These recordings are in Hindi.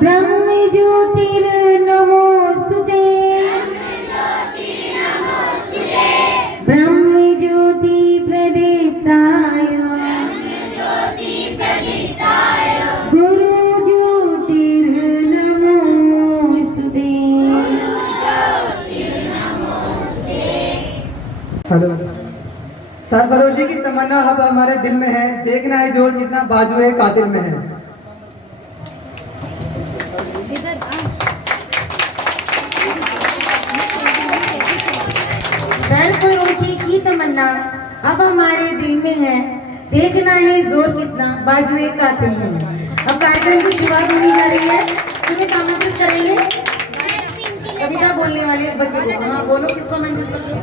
ब्रह्म ज्योतिर्नमोस्तुते ब्रह्म ज्योति प्रदीप्ताय गुरु ज्योतिर्नमोस्तुते। हेलो। सरफरोशी की तमन्ना अब हमारे दिल में है, देखना है जोर कितना बाजू है कातिल में है। सरफरोशी की तमन्ना अब हमारे दिल में है, देखना है जोर कितना बाजुए कातिल में है। अब कार्यक्रम की शुरुआत होने जा रही है। तुम्हें आमंत्रित करेंगे कविता बोलने वाले एक बच्चे को। हाँ बोलो, किसको आमंत्रित करोगे?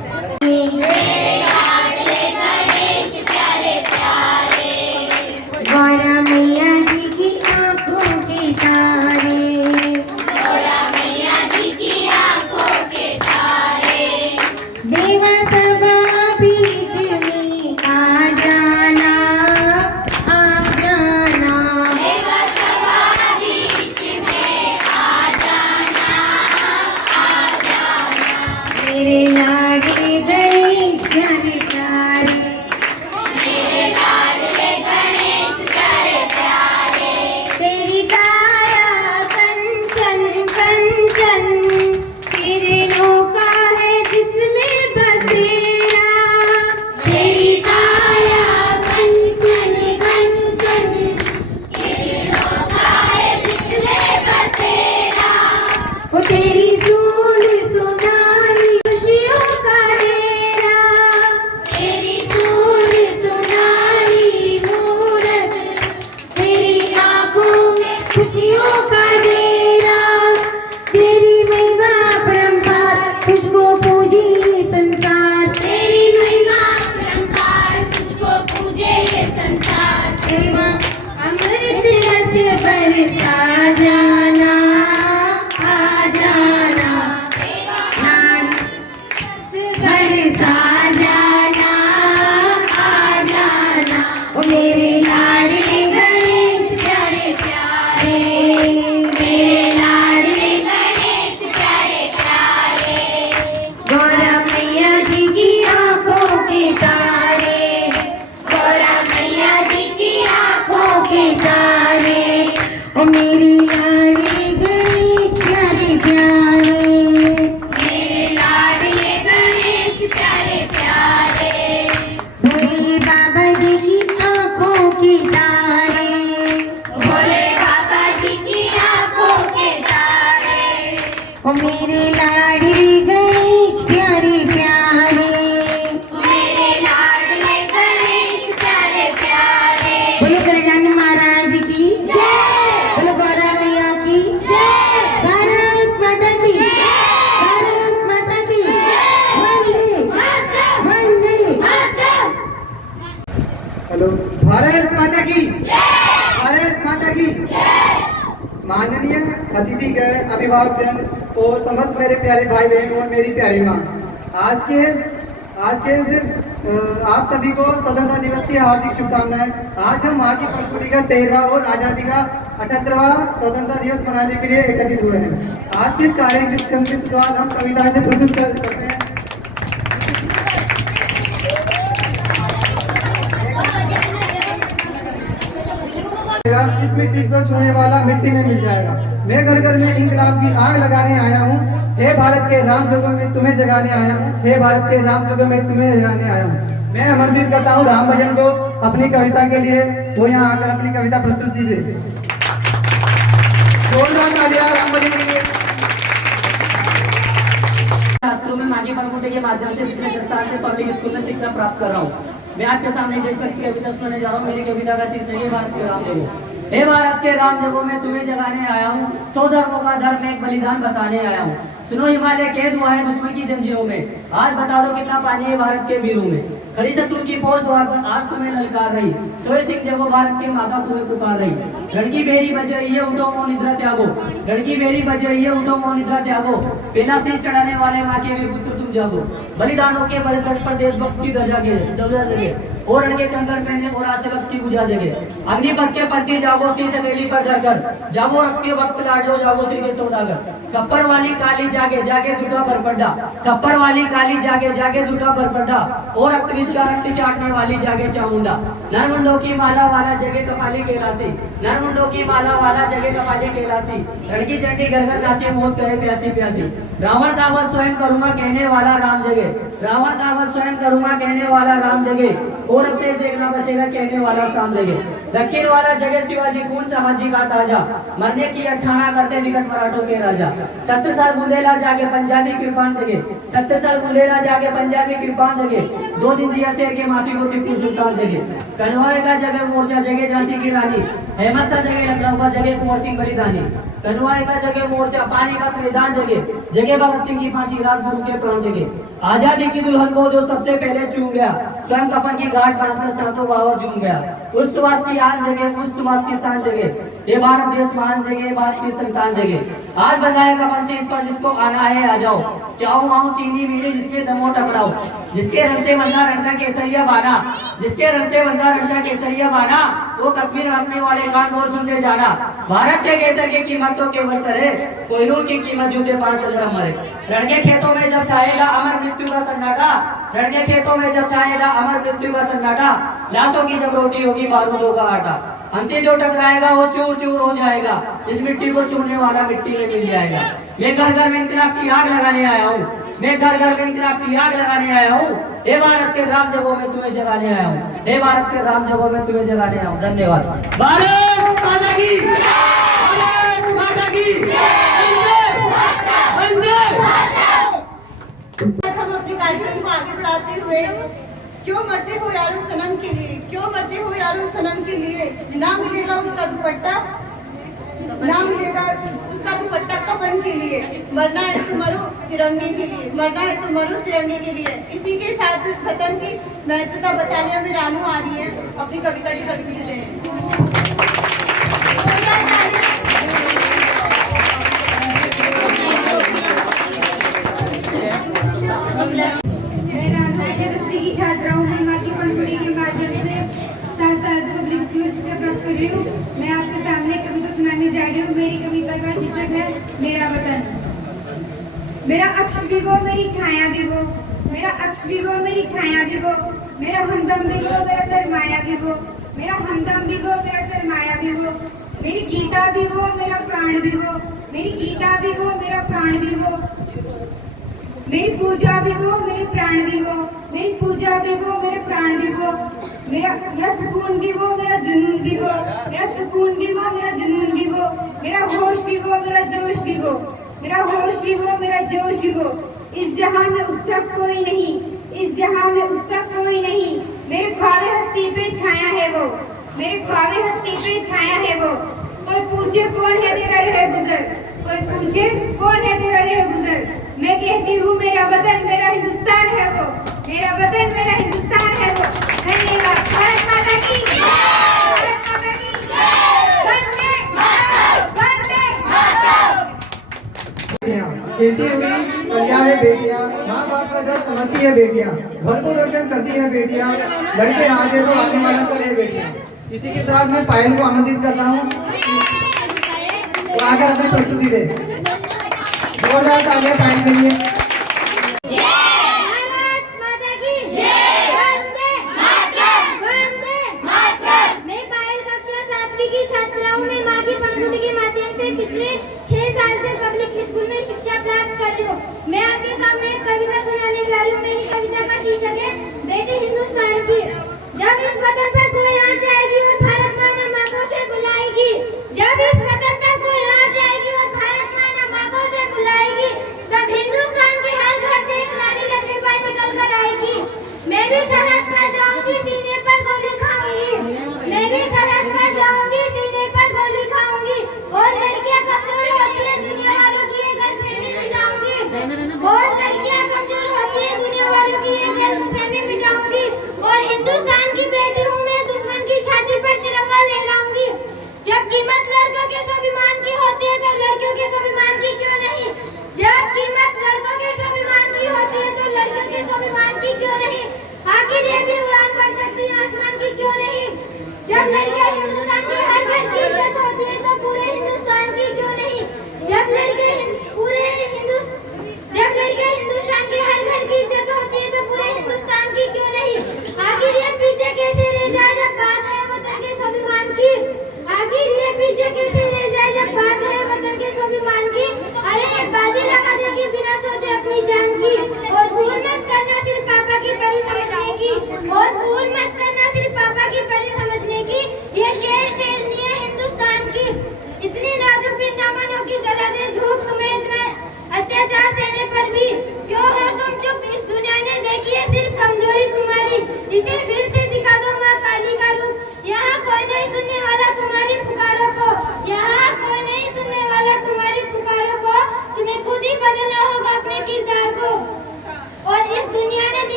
गौरा मैया जी की आंखों के तारे, देवा सभा बीच में आ जाना, आ जाना। मेरे लाडले गणेश प्यारे प्यारे, तेरी काया कंचन कंचन, किरणों का है जिसमें बसेरा। तेरी काया कंचन कंचन, किरणों का है जिसमें बसेरा। वो तेरी सूंड सुनाई खुशियों का डेरा, तेरी सूंड सुनाई मूरत, तेरी आंखों में खुशियों का डेरा। तेरी महिमा परंपार तुझको पूजे ये संसार, तेरी महिमा परंपार तुझको पूजे ये संसार। सेवा अमृत रस बरसा जाना, आ जाना। ज्ञान रस बरसा जाना, आ जाना। ओ मेरे लाडले गणेश प्यारे प्यारे, मेरे लाडले गणेश प्यारे प्यारे। गौरा मैया जी की आंखों के तारे, गौरा मैया जी की आंखों के तारे। ओ मेरी लाडली गणेश प्यारे प्यारे, मेरे लाडले गणेश प्यारे प्यारे। भोले बाबा जी की आंखों के तारे, भोले बाबा जी की आंखों के तारे। ओ मेरे लाडले गणेश प्यारे प्यारे, मेरे लाडले गणेश प्यारे प्यारे। बोलो कल्याण महाराज की जय, बोलो गौरा मैया की जय, भारत माता की जय, भारत माता की जय। वंदे मातरम, वंदे मातरम। हेलो। भारत माता की जय, भारत माता की जय। माननीय अतिथिगण, अभिभावकजन और समस्त मेरे प्यारे भाई बहन और मेरी प्यारी माँ, आज के आप सभी को स्वतंत्रता दिवस की हार्दिक शुभकामनाएं। आज हम माँ की संस्कृति का 13वां और आजादी का 78वां स्वतंत्रता दिवस मनाने के लिए एकत्रित हुए हैं। आज के इस कार्यक्रम की शुरुआत हम कविता से प्रस्तुत करते हैं। इस मिट्टी को छूने वाला मिट्टी में मिल जाएगा। मैं घर घर में इंकलाब की आग लगाने आया हूँ, हे भारत के राम जोगों में तुम्हें जगाने आया हूँ, हे भारत के राम जोगों में तुम्हें जगाने आया हूँ। मैं आमंत्रित करता हूँ राम भजन को अपनी कविता के लिए, वो यहाँ आकर अपनी कविता प्रस्तुति दे। जोरदार तालियां राम भजन के लिए। छात्रों में माघी परमुटे के माध्यम से पिछले 10 साल से पब्लिक स्कूल में शिक्षा प्राप्त कर रहा हूँ। मैं आपके सामने देशभक्ति की कविता सुनाने जा रहा हूँ। मेरी कविता का शीर्षक है भारत के राम जगो। हे भारत के राम जगो में तुम्हें जगाने आया हूँ, 100 धर्मों का धर्म एक बलिदान बताने आया हूँ। सुनो हिमालय कैद हुआ है दुश्मन की जंजीरों में, आज बता दो कितना पानी है भारत के वीरों में। खड़ी शत्रु की फौज द्वार पर आज तुम्हें ललकार रही, सोए सिंह जगो भारत के माता तुम्हें पुकार रही। लड़की बेरी बज रही है उठो मोह निद्रा त्यागो, लड़की बेरी बज रही है उठो मोह निद्रा त्यागो। पहला शीश चढ़ाने वाले माँ के वीर पुत्र तुम जागो, बलिदानों के बलिदान पर देशभक्ति ध्वजा जगे और रण के कंकड़ पहने और राष्ट्रभक्त की गुजा जगे। अग्निपथ के पत्ती जागो सी सकेली पर धरकर, जागो रख के वक्त लाड लो जागो श्री के सौदागर। कप्पर वाली काली जागे जागे दुर्गा बरपड्डा, कप्पर वाली काली जागे जागे दुर्गा बरपड्डा, और रक्त का रक्त चाटने वाली जागे चामुंडा। नरमुंडों की माला वाला जगे कपाली कैलासी, नरमुंडों की माला वाला जगे कपाली कैलासी। लड़की चंडी घर घर नाचे मौत करे प्यासी प्यासी। रावण का वध स्वयं करूंगा कहने वाला राम जगे, रावण का वध स्वयं करूंगा कहने वाला राम जगे, और अब से देखना बचेगा कहने वाला शाम जगे। दक्षिण वाला जगे शिवाजी खून शहाजी का ताजा, मरने की अठाना करते निकट मराठों के राजा। 70 साल बुंदेला जागे पंजाबी कृपाण जगे, 70 साल बुंदेला जागे पंजाबी कृपाण जगे। 2 दिन जिया शेर के माफी को टिप्पू सुल्तान जगे। कन्हौज का जगे मोर्चा जगे झांसी की रानी, अहमद शाह जगे लखनऊ का जगे कुंवर सिंह बलिदानी। कन्हौज का जगे मोर्चा पानीपत मैदान जगे, जगे भगत सिंह की फांसी राजगुरु के प्राण जगे। आजादी की दुल्हन को जो सबसे पहले चूम गया, स्वयं कफन की घाट बांधकर सातों बावर झूम गया। उस सुभाष की आन जगे, उस सुभाष की शान जगे, ये भारत देश महान जगे, भारत की संतान जगे। आज बंधाया कफन से इस पर जिसको आना है आ जाओ, चाऊ आऊं चीनी मिली जिसमें दमो टकराओ। जिसके रन से बंधा रणका केसरिया बाना, जिसके रन से बंधा रणका केसरिया बाना, वो कश्मीर रखने वाले कान बोल सुनते जाना। भारत के केसर की कीमत तो केवल सर है, कोहिनूर की कीमत जूते 5,000 हमारे। रण के खेतों में जब छाएगा अमर मृत्यु का सन्नाटा, रण के खेतों में जब छाएगा अमर मृत्यु का सन्नाटा, लाशों की जब रोटी होगी बारूदों का आटा। हमसे जो टकराएगा वो चूर चूर हो जाएगा, इस मिट्टी को छूने वाला मिट्टी में मिल जाएगा। मैं घर घर में इनकलाब की आग लगाने आया हूँ, मैं घर घर में इनकलाब की आग लगाने आया हूँ। हे भारत के राम जगहों में तुम्हें जगाने आया हूँ, हे भारत के राम जगहों में तुम्हें जगाने आया हूँ। धन्यवाद। भारत माता की, भारत माता की, वंदे वंदे। हम अपने कार्यक्रम को आगे बढ़ाते हुए, क्यों मरते हो यारो सनम के लिए, क्यों मरते हो यारो सनम के लिए, ना मिलेगा उसका दुपट्टा, ना मिलेगा उसका दुपट्टा कफन के लिए, मरना है तो मरो तिरंगे के लिए, मरना है तो मरो तिरंगे के लिए। इसी के साथ वतन की महत्वता बताने में रानू आ रही है, अपनी कविता की प्रस्तुति दें। की छात्रा हूँ। मैं माँ की पनडुब्बी के माध्यम से 7 साल से पब्लिक स्कूल में शिक्षा प्राप्त कर रही हूँ। मैं आपके सामने कविता सुनाने जा रही हूँ। मेरी कविता का शीर्षक है मेरा वतन। मेरा अक्ष भी वो, मेरी छाया भी वो, मेरा अक्ष भी वो, मेरी छाया भी वो, मेरा हमदम भी वो, मेरा सरमाया भी वो, मेरा हमदम भी वो, मेरा सरमाया भी वो, मेरी गीता भी वो, मेरा प्राण भी वो, मेरी गीता भी वो, मेरा प्राण भी वो, मेरी पूजा भी वो, मेरे प्राण भी वो, मेरी पूजा भी वो, मेरे प्राण भी वो, मेरा सुकून भी वो, मेरा जुनून भी वो, मेरा सुकून भी वो, मेरा जुनून भी वो, मेरा होश भी वो, मेरा जोश भी वो, मेरा होश भी वो, मेरा जोश भी वो। इस जहां में उसका कोई नहीं, इस जहां में उसका कोई नहीं, मेरे ख्वाबे हस्ती पे छाया है वो, मेरे ख्वाबे हस्ती पे छाया है वो। कोई पूछे कौन है तेरा रह गुजर, कोई पूछे कौन है तेरा रह गुजर, मैं कहती हूँ मेरा वतन मेरा हिंदुस्तान है वो, मेरा वतन मेरा हिंदुस्तान है वो। धन्यवाद। भारत माता की जय, भारत माता की जय, वंदे मातरम, वंदे मातरम। खेलती हुई कन्या है बेटियां, माँ बाप का दर्द समझती है बेटियां, घर को रोशन करती है बेटियां, लड़के आगे तो आने वाला कल है बेटियां। इसी के साथ मैं पायल को आमंत्रित करता हूँ और आकर अपनी प्रस्तुति दे। जोरदार तालियां पायल के लिए। भारत माता की जय, वंदे मातरम, वंदे मातरम। मैं पायल कक्षा 7वीं की छात्रा हूँ। मैं माँ की पनडुब्बी के माध्यम से पिछले 6 साल से पब्लिक स्कूल में शिक्षा प्राप्त कर रही हूँ। मैं आपके सामने एक कविता सुनाने जा रही हूँ। मेरी कविता का शीर्षक है बेटी हिंदुस्तान की। जब इस वतन पर कोई आ जाएगी और भारत माँ न मांगों से बुलाएगी, जब इस वतन पर कोई आ जाएगी और भारत माँ न मांगों से बुलाएगी, तब हिंदुस्तान के हर घर से एक रानी लक्ष्मीबाई निकल कर आएगी। मैं भी सरहद पर जाऊंगी, सीने पर गोली खाऊंगी, मैं भी सरहद पर जाऊंगी, सीने पर गोली खाऊंगी, और लड़कियां कमजोर होती है दुनिया वालों की ये गलतफहमी मिटाऊंगी, और लड़कियां कमजोर होती है दुनिया वालों की ये गलतफहमी मिटाऊंगी, और हिंदुस्तान की बेटी हूँ मैं, दुश्मन की छाती पर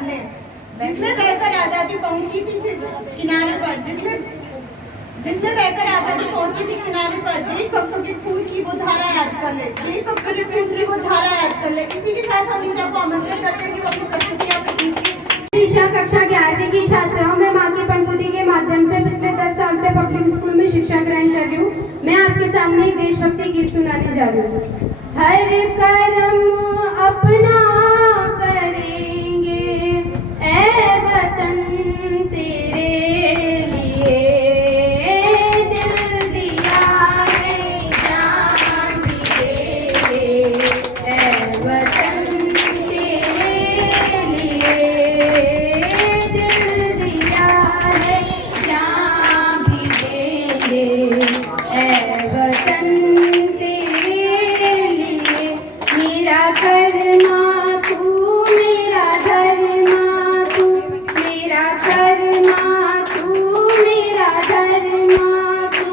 कर ले, जिसमें बहकर आजादी पहुंची थी फिर किनारे पर, जिसमें बहकर आजादी पहुंची थी किनारे पर, देशभक्तों के खून की वो धारा याद कर ले, देशभक्तों के खून की वो धारा याद कर ले। इसी के साथ हम निशा को आमंत्रित करते हैं कि वो अपनी प्रस्तुतियां अपनी गीत की। निशा कक्षा 11वीं की छात्रा हूँ। मैं माँ की पंखुड़ी के माध्यम से पिछले 10 साल से पब्लिक स्कूल में शिक्षा ग्रहण कर रही हूँ। मैं आपके सामने एक देशभक्ति गीत सुनाने जा रही हूँ। हर कर्म अपना करेंगे ऐ वतन तेरे लिए, दिल दिया है जान भी देंगे ऐ वतन तेरे लिए, दिल दिया है जान भी देंगे ऐ वतन तेरे लिए। मेरा करना तू मेरा धर्मा तू, मेरा करना तू मेरा धर्मा तू,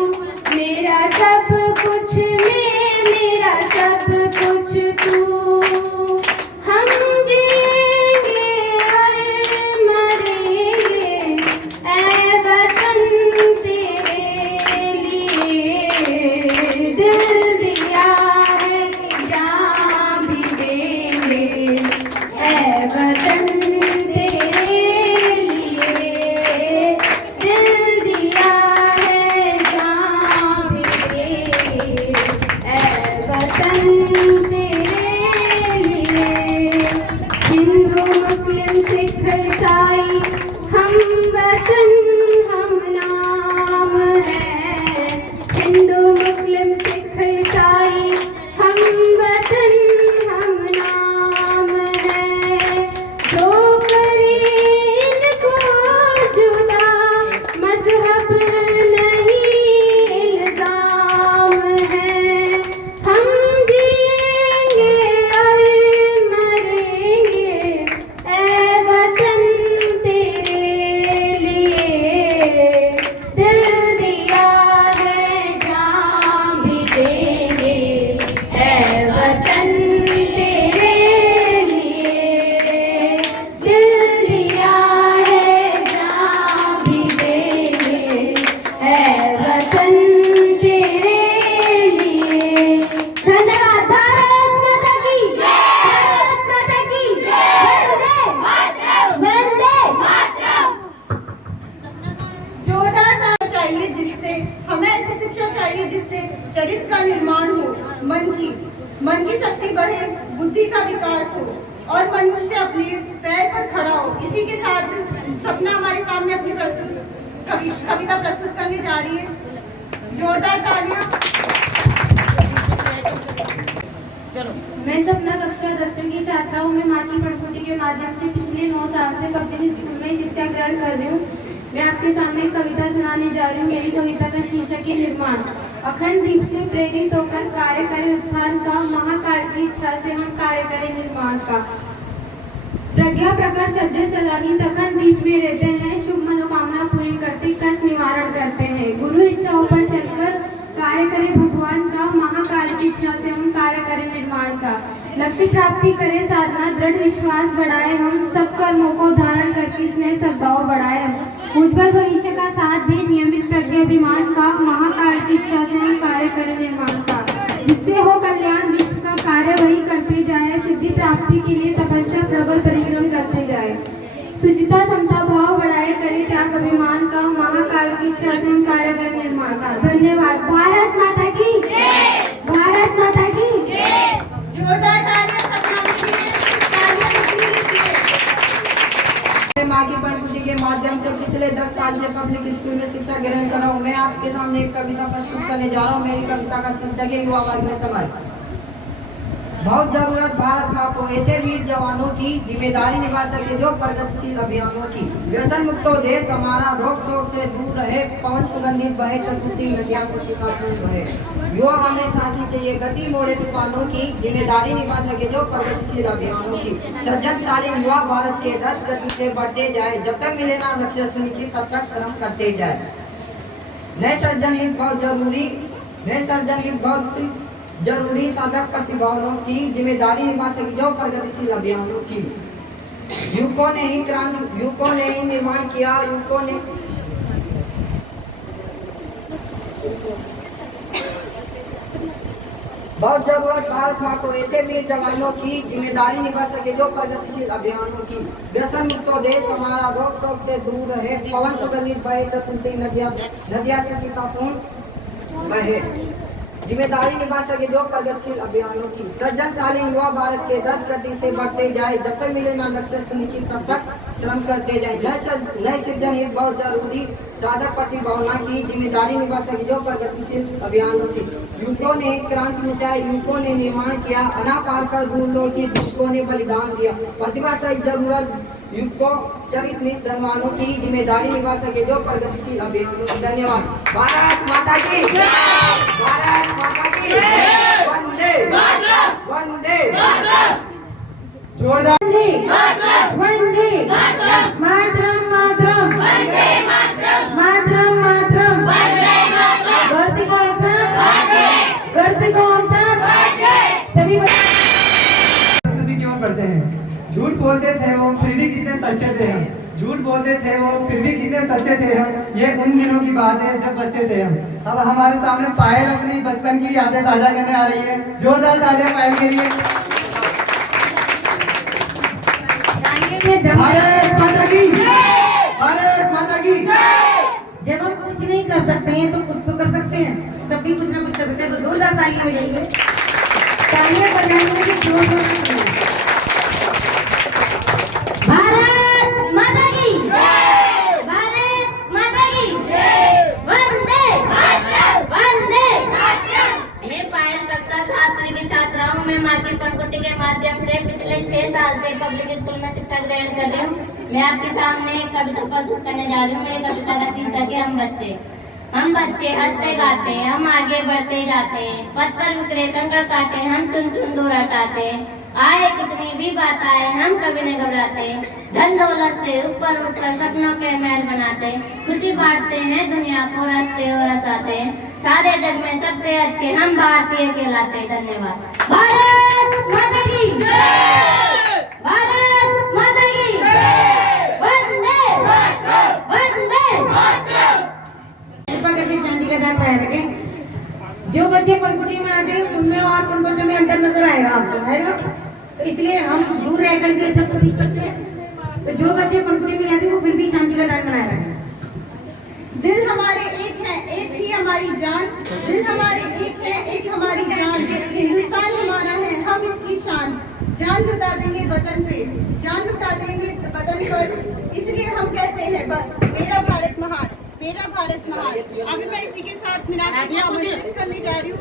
मेरा सब कुछ मैं मेरा सब कुछ तू। हम जिएंगे और मरेंगे ऐ वतन तेरे लिए, दिल दिया है जान भी देंगे ऐ वतन तेरे लिए, दिल दिया है जान भी देंगे ऐ वतन तेरे लिए। हिंदू मुस्लिम सिख ईसाई हम वतन हम नाम है, हिंदू मुस्लिम सिख ईसाई हम वतन हम नाम है। जो करे इनको जुदा मजहब नहीं इल्जाम है, हम जिएंगे और मरेंगे ऐ वतन तेरे लिए, दिल दिया है जान भी देंगे ऐ वतन तेरे लिए, दिल दिया है जान भी देंगे ऐ वतन तेरे लिए। धन्यवाद। भारत माता की जय, भारत माता की जय, वंदे मातरम। जोरदार ताली चाहिए जिससे हमें ऐसी शिक्षा चाहिए जिससे चरित्र का निर्माण हो, मन की शक्ति बढ़े, बुद्धि का विकास हो और मनुष्य अपने पैर पर खड़ा हो। इसी के साथ सपना हमारे सामने अपनी कविता प्रस्तुत करने जा रही है। जोरदार तालियां। मैं सपना कक्षा 10वीं की छात्रा हूँ। मैं माँ की पंखुड़ी के माध्यम से पिछले 9 साल से पब्लिक स्कूल में शिक्षा ग्रहण कर रही हूँ। मैं आपके सामने एक कविता सुनाने जा रही हूँ। मेरी कविता का शीर्षक है निर्माण। अखंड दीप से प्रेरित होकर कार्य करें उत्थान का, महाकाल की इच्छा से हम कार्य करें निर्माण का। प्रज्ञा प्रकट सज्जन सलानी अखंड दीप में रहते हैं, शुभ मनोकामना पूरी करते कष्ट निवारण करते हैं। गुरु इच्छाओं पर चलकर कार्य करें भगवान का, महाकाल की इच्छा से हम कार्य करें निर्माण का। लक्ष्य प्राप्ति करें साधना, दृढ़ विश्वास बढ़ाए हम, सब कर्मों को धारण करके स्नेह सद्भाव बढ़ाए हम। उज्जवल भविष्य का साथ दे नियमित प्रज्ञाभिमान का, महाकाल की इच्छा से हम कार्य करें निर्माण का। जिससे हो कल्याण विश्व का कार्य वही करते जाए, सिद्धि प्राप्ति के लिए तपस्या प्रबल परिश्रम करते जाए। सुचिता समता भाव बढ़ाए करे त्याग अभिमान का, महाकाल की इच्छा से हम कार्य करें निर्माण का। धन्यवाद। भारत माता की जय, भारत माता की जय। जोरदार तालियां सपना के लिए, तालियां के लिए। मैं माँ की पंखुड़ी के माध्यम से पिछले 10 साल से पब्लिक स्कूल में शिक्षा ग्रहण कर रहा हूँ। मैं आपके सामने एक कविता प्रस्तुत करने जा रहा हूँ। मेरी कविता का शीर्षक है युवा वर्ग में समाज। बहुत जरूरत भारत माँ को ऐसे वीर जवानों की, जिम्मेदारी निभा सके जो प्रगतिशील अभियानों की। व्यसन मुक्त देश हमारा, रोग शोक से दूर रहे, पवन सुगंधित बहे, चतुर्थी नदियाँ का खून बहे। युवा हमें साथी चाहिए गति मोड़े तूफानों की, जिम्मेदारी निभा सके जो प्रगतिशील अभियानों की। सज्जनशाली युवा भारत के रथ गति से बढ़ते जाए, जब तक मिले ना लक्ष्य सुनिश्चित तब तक श्रम करते जाए। नए सर्जन हित बहुत जरूरी, नए सर्जन हित बहुत जरूरी, साधक प्रतिभाओं की, जिम्मेदारी निभा सके जो प्रगतिशील अभियानों की। युवकों ने ही निर्माण किया, युवकों ने बहुत जरूरत भारत माँ को ऐसे वीर जवानों की जिम्मेदारी निभा सके जो प्रगतिशील अभियानों की व्यसन मुक्त देश हमारा रोग शोक से दूर रहे, पवन सुगंधित बहे चतुर्थी नदियाँ से चिंतापूर्ण बहे, जिम्मेदारी निभा सके जो प्रगतिशील अभियानों की सृजनशाली युवा भारत के 10 गति से बढ़ते जाए, जब तक मिले ना लक्ष्य सुनिश्चित तब तक श्रम करते जाए, नए सृजन ही बहुत जरूरी साधक प्रतिभावना की जिम्मेदारी निभा सके जो प्रगतिशील अभियानों की युवकों ने क्रांति मचाई, युवकों ने निर्माण किया, अनापार कर दूर लोग की दुष्टों ने बलिदान दिया, प्रतिभा सहित जरूरत युवकों चरित्र धनवानों की जिम्मेदारी निभा सके जो प्रगतिशील अभियानों की। धन्यवाद। भारत माता की भारत माता की वंदे वंदे जोरदार वंदे मातरम मातरम मातरम मातरम घर से कौन सा सभी प्रस्तुति की ओर बढ़ते हैं। झूठ बोलते थे वो फिर भी कितने सच्चे थे हम, झूठ बोलते थे वो फिर भी कितने सच्चे थे हम, ये उन दिनों की बात है जब बच्चे थे हम। अब हमारे सामने पायल अपनी बचपन की यादें ताजा करने आ रही है। जोरदार तालियां पायल के लिए। भारत माता की भारत माता की। जब हम कुछ नहीं कर सकते हैं तो कुछ तो कर सकते हैं, तब भी कुछ ना कुछ कर सकते हैं, तो जोरदार तालियां बजाइए। तालियां बजाने में जोर भारत माता की भारत माता की वंदे वंदे। मैं पायल कक्षा 7 की छात्रा हूँ। मैं माँ की पनकुटी के माध्यम से पिछले 6 साल से पब्लिक स्कूल में शिक्षा ग्रहण कर रही हूँ। मैं आपके सामने एक कविता प्रस्तुत करने जा रही हूँ। मेरी कविता का शीर्षक है हम बच्चे हंसते गाते, हम आगे बढ़ते जाते, पत्थर उतरे कंकड़ काटे, हम चुन चुन दूर हटाते, आए कितनी भी बात आए, हम कभी नहीं घबराते, धन दौलत से ऊपर उठकर सपनों के महल बनाते, खुशी बांटते हैं दुनिया को हंसते और हंसाते, सारे जग में सबसे अच्छे हम भारतीय कहलाते। धन्यवाद। भारत माता की भारत माता की वंदे वंदे। कृपा करके शांति का ध्यान बनाए रखें। जो बच्चे पनकुटी में आते हैं उनमें और उन बच्चों में अंतर नजर आएगा, आपको आएगा, तो इसलिए हम दूर रहकर भी अच्छा को सीख सकते हैं। तो जो बच्चे पनकुटी में आते हैं वो फिर भी शांति का ध्यान बनाए रखें। दिल हमारे एक है, एक ही हमारी जान, दिल हमारे एक है, एक हमारी जान, हिंदुस्तान हमारा है, हम इसकी शान, जान लुटा देंगे वतन पे, जान लुटा देंगे वतन पर, इसलिए हम कहते हैं मेरा भारत महान, मेरा भारत महान। अभी मैं इसी के साथ मीनाक्षी को आमंत्रित करने जा रही हूँ।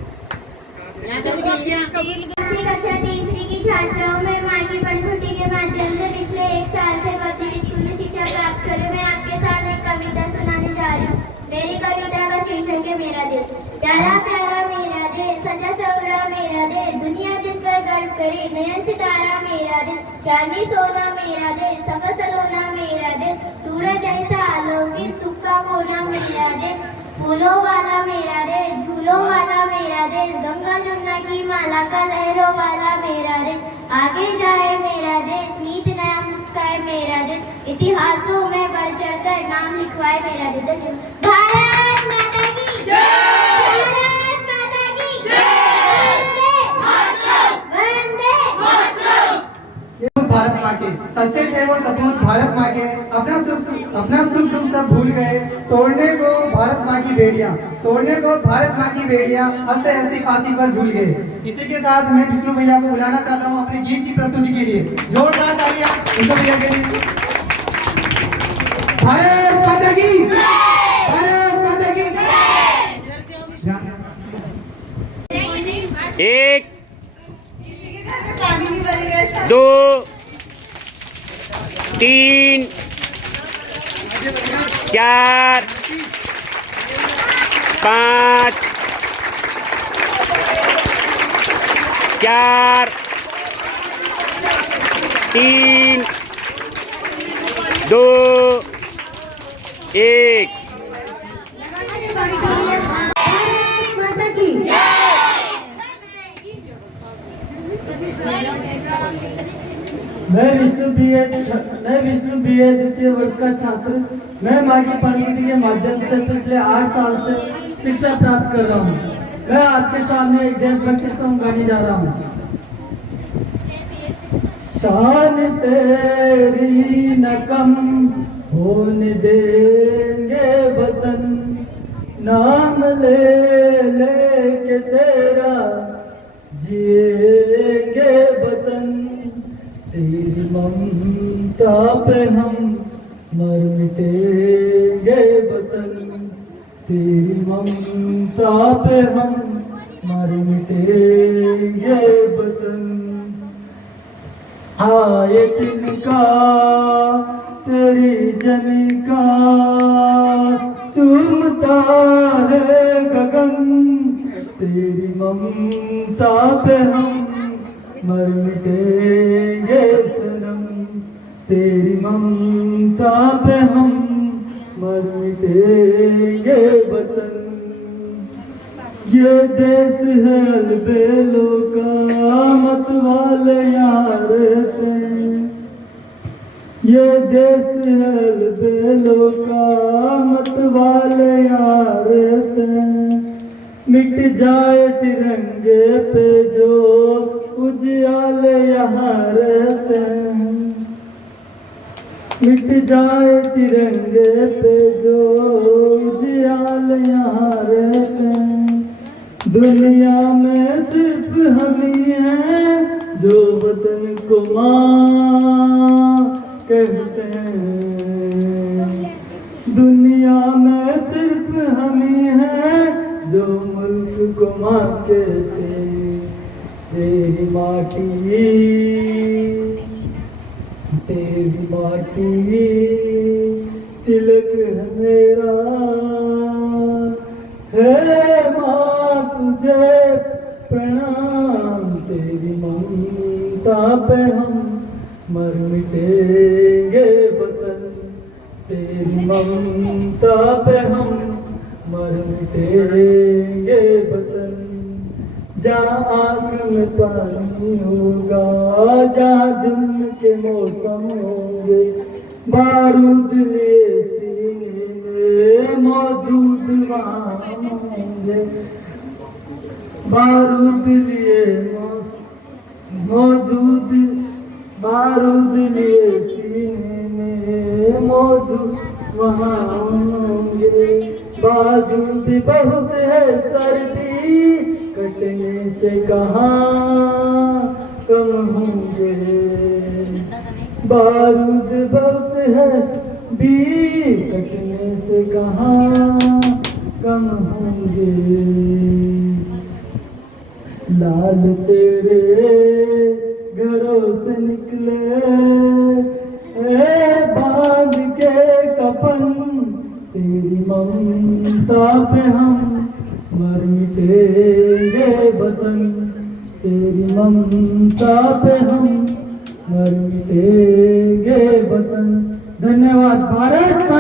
कक्षा 3 की छात्रा हूँ। मैं माँ की पनकुटी के माध्यम से पिछले 1 साल से पब्लिक स्कूल में शिक्षा प्राप्त कर रही हूँ। मैं आपके सामने एक कविता सुनाने जा रही हूँ। मेरी कविता का शीर्षक है मेरा देश। प्यारा प्यारा मेरा देश, सजा सवरा मेरा देश, दुनिया जिस पर गर्व करे, नयन सितारा मेरा देश, चांदी सोना मेरा देश, सफर सलोना मेरा देश, सूरज जैसा अलौकिक सुख का कोना मेरा देश, फूलों वाला मेरा देश, झूलों वाला मेरा देश, गंगा जमुना की माला का लहरों वाला मेरा देश, आगे जाए मेरा देश, नीत नया मुस्काए मेरा देश, इतिहासों में बढ़ चढ़कर नाम लिखवाए मेरा देश। भारत माता की भारत माता की वंदे वंदे। भारत माँ के सच्चे थे वो सपूत भारत माँ के, अपना सुख दुख सब भूल गए, तोड़ने को भारत माँ की बेड़ियाँ, तोड़ने को भारत माँ की बेड़ियाँ, हंसते हंसते फांसी पर झूल गए। इसी के साथ मैं विष्णु भैया को बुलाना चाहता हूँ अपने गीत की प्रस्तुति के लिए। जोरदार तालियां विष्णु भैया के लिए। भारत माता की भारत माता की। 1 पानी वाली व्यवस्था 2 3 4 5 4 3 2 1। भारत माता की मैं विष्णु बीए द्वितीय वर्ष का छात्र। मैं माँ की पंक्ति के माध्यम से पिछले 8 साल से शिक्षा प्राप्त कर रहा हूँ। मैं आपके सामने एक देशभक्ति सॉन्ग गाने जा रहा हूँ। शान तेरी न कम होने देंगे वतन, नाम ले ले के तेरा जिएंगे वतन। तेरी ममता पे हम मर मिटेंगे वतन, तेरी ममता पे हम मर मिटेंगे वतन। आए तिनका तेरी जमी का चूमता है गगन, तेरी ममता पे हम मर मिटेंगे सनम, तेरी ममता पे हम मर मिटेंगे वतन। ये देश है अलबेलों का मत वाले यार थे, ये देश है अलबेलों का मत वाले यार थे। मिट जाए तिरंगे पे जो उजियाले यहाँ रहते हैं, मिट जाए तिरंगे पे जो उजियाले यहाँ रहते हैं। दुनिया में सिर्फ हम ही हैं जो वतन को माँ कहते हैं। दुनिया में सिर्फ हम ही हैं जो मुल्क को माँ कहते हैं। तेरी माटी तिलक है मेरा, है माँ तुझे प्रणाम। तेरी ममता पे हम मर मिटेंगे वतन, तेरी ममता पे हम मर मिटेंगे वतन। जहाँ आँख में पानी होगा, जहाँ जुल्म के मौसम होंगे, बारूद लिए सीने में मौजूद वहाँ होंगे, बारूद लिए मौजूद, बारूद लिए सीने में मौजूद वहाँ होंगे। बाजू भी बहुत है सर्दी, कटने से कहाँ कम होंगे। बारूद बहुत है भी, कटने से कहाँ कम होंगे। लाल तेरे घरों से निकले बांध के कफन, तेरी ममता पे हम मर मिटेंगे वतन, तेरी ममता पे हम मर मिटेंगे वतन। धन्यवाद। भारत